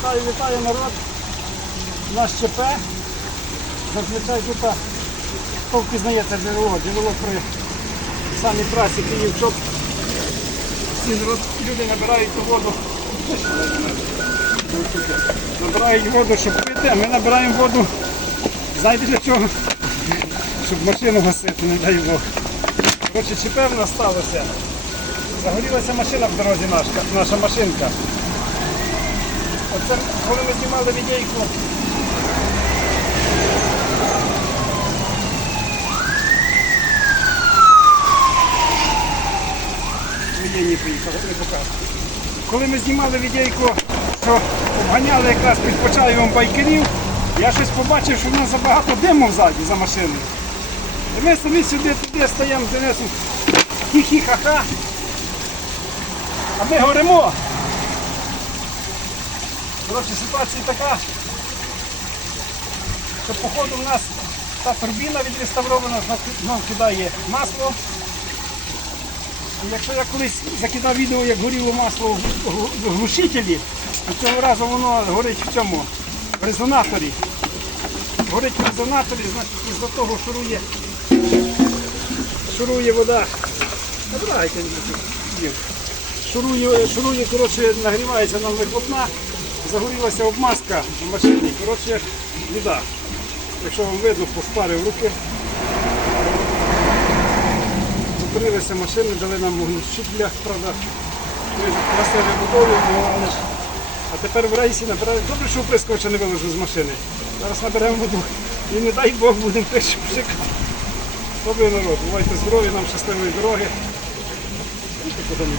Вітаю, вітаю народ. Наш ЧП. Зазвичай тут хто впізнає це джерело. Джерело при самій трасі Київ-Чоп. Всі люди набирають ту воду. Набирають воду, щоб пити, а ми набираємо воду. Знаєте для чого? Щоб машину гасити, не дай Бог. Коротше, ЧП в нас сталося. Загорілася машина в дорозі наша, наша машинка. Оце коли ми знімали відейку. Воєнні поїхали, не покажу. Коли ми знімали відейку, що обганяли якраз під почаєвом байкерів, я щось побачив, що в нас забагато диму ззаді за машиною. І ми самі сюди туди стаємо з Денисом. Хі-хі-ха-ха. А ми горимо. Коротше, ситуація така, що походу в нас та турбіна відреставрована, знов кидає масло. Якщо я колись закидав відео, як горіло масло в глушителі, то цього разу воно горить в цьому, в резонаторі. Горить в резонаторі, значить із-за того шурує, шурує вода. Шурує, шурує, коротше, нагрівається нам вихлопна, загорілася обмазка в машині. Коротше, біда. Якщо вам видно, пошпарив руки. Зупинилися машини, дали нам глушителя, правда. Ми водою, ну, але ж. А тепер в рейсі набираємо. Добре, що прискоча не виложу з машини. Зараз наберемо воду і не дай Бог будемо пшикати. Добрий народ, бувайте здорові, нам щасливої дороги. Куди ми.